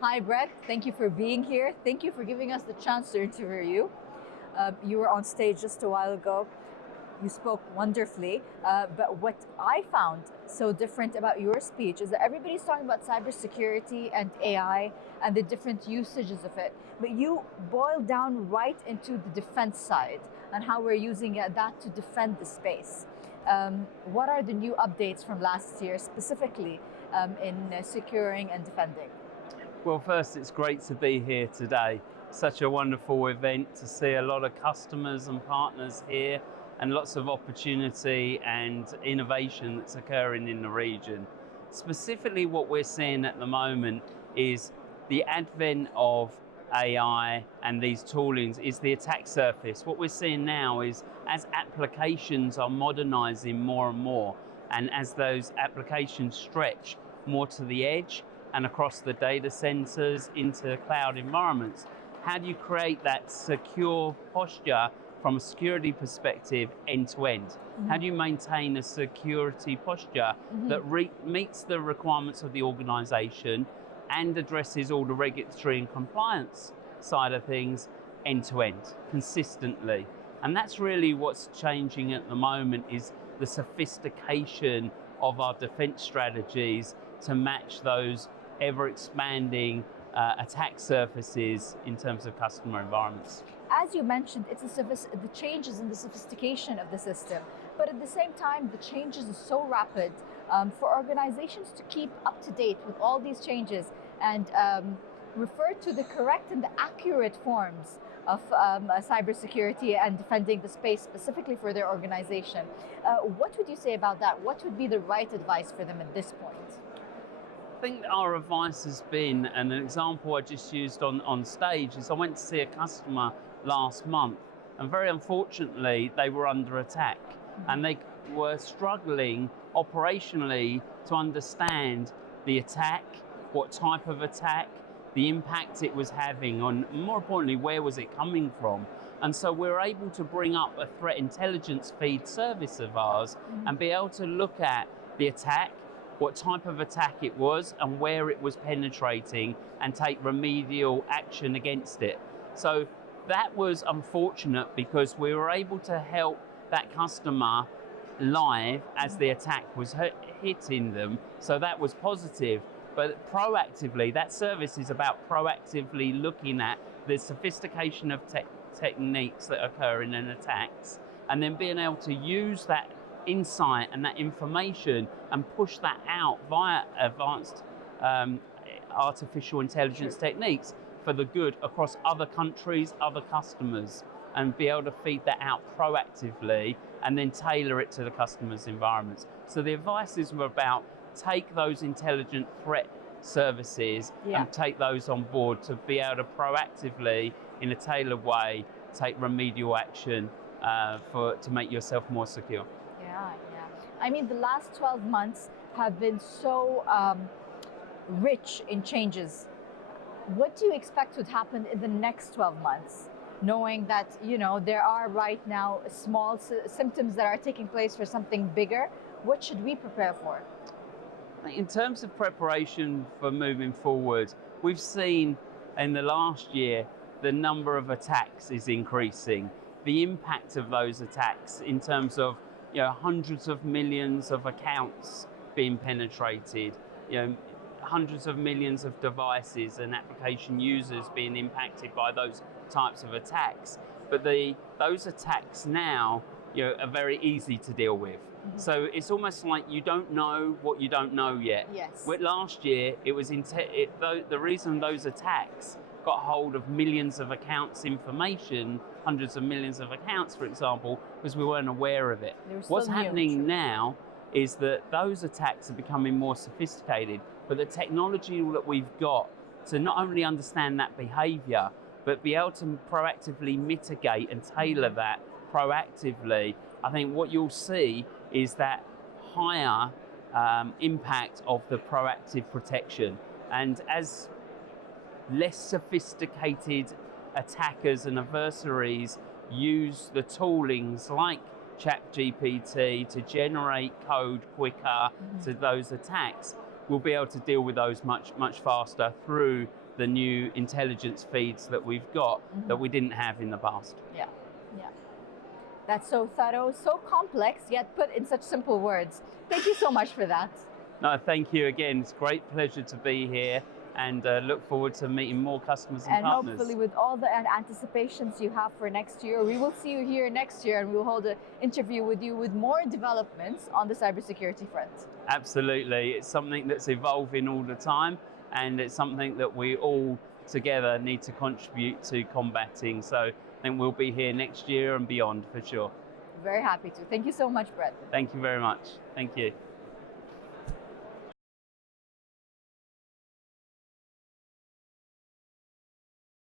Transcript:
Hi, Brett. Thank you for being here. Thank you for giving us the chance to interview you. You were on stage just a while ago. You spoke wonderfully, but what I found so different about your speech is that everybody's talking about cybersecurity and AI and the different usages of it, but you boiled down right into the defense side and how we're using that to defend the space. What are the new updates from last year specifically in securing and defending? Well, first, it's great to be here today. Such a wonderful event to see a lot of customers and partners here and lots of opportunity and innovation that's occurring in the region. Specifically, what we're seeing at the moment is the advent of AI and these toolings is the attack surface. What we're seeing now is as applications are modernizing more and more, and as those applications stretch more to the edge and across the data centers into cloud environments, how do you create that secure posture from a security perspective end to end? How do you maintain a security posture that meets the requirements of the organization and addresses all the regulatory and compliance side of things end to end, consistently? And that's really what's changing at the moment, is the sophistication of our defense strategies to match those ever-expanding attack surfaces in terms of customer environments. As you mentioned, it's the changes in the sophistication of the system, but at the same time, the changes are so rapid for organizations to keep up to date with all these changes and refer to the correct and the accurate forms of cybersecurity and defending the space specifically for their organization. What would you say about that? What would be the right advice for them at this point? I think our advice has been, and an example I just used on stage is I went to see a customer last month, and very unfortunately they were under attack and they were struggling operationally to understand the attack, what type of attack, the impact it was having on, more importantly, where was it coming from. And so we're able to bring up a threat intelligence feed service of ours and be able to look at the attack, what type of attack it was and where it was penetrating, and take remedial action against it. So that was unfortunate because we were able to help that customer live as the attack was hitting them. So that was positive. But proactively, that service is about proactively looking at the sophistication of techniques that occur in an attacks, and then being able to use that insight and that information and push that out via advanced artificial intelligence techniques for the good across other countries, other customers, and be able to feed that out proactively and then tailor it to the customer's environments. So the advice is about take those intelligent threat services and take those on board to be able to proactively, in a tailored way, take remedial action to make yourself more secure. Yeah. I mean, the last 12 months have been so rich in changes. What do you expect would happen in the next 12 months? Knowing that, there are right now small symptoms that are taking place for something bigger, what should we prepare for? In terms of preparation for moving forward, we've seen in the last year the number of attacks is increasing. The impact of those attacks in terms of hundreds of millions of accounts being penetrated, hundreds of millions of devices and application users being impacted by those types of attacks. But those attacks now are very easy to deal with. So it's almost like you don't know what you don't know yet. Yes. Last year, it was the reason those attacks got hold of millions of accounts information, hundreds of millions of accounts, for example, because we weren't aware of it. What's happening now is that those attacks are becoming more sophisticated, but the technology that we've got to not only understand that behavior, but be able to proactively mitigate and tailor that proactively, I think what you'll see is that higher impact of the proactive protection. And as less sophisticated attackers and adversaries use the toolings like ChatGPT to generate code quicker to those attacks, we'll be able to deal with those much faster through the new intelligence feeds that we've got that we didn't have in the past. Yeah, yeah. That's so thorough, so complex, yet put in such simple words. Thank you so much for that. No, thank you again. It's a great pleasure to be here, and look forward to meeting more customers and partners. And hopefully with all the anticipations you have for next year, we will see you here next year and we'll hold an interview with you with more developments on the cybersecurity front. Absolutely. It's something that's evolving all the time, and it's something that we all together need to contribute to combating. So I think we'll be here next year and beyond for sure. Very happy to. Thank you so much, Brett. Thank you very much. Thank you.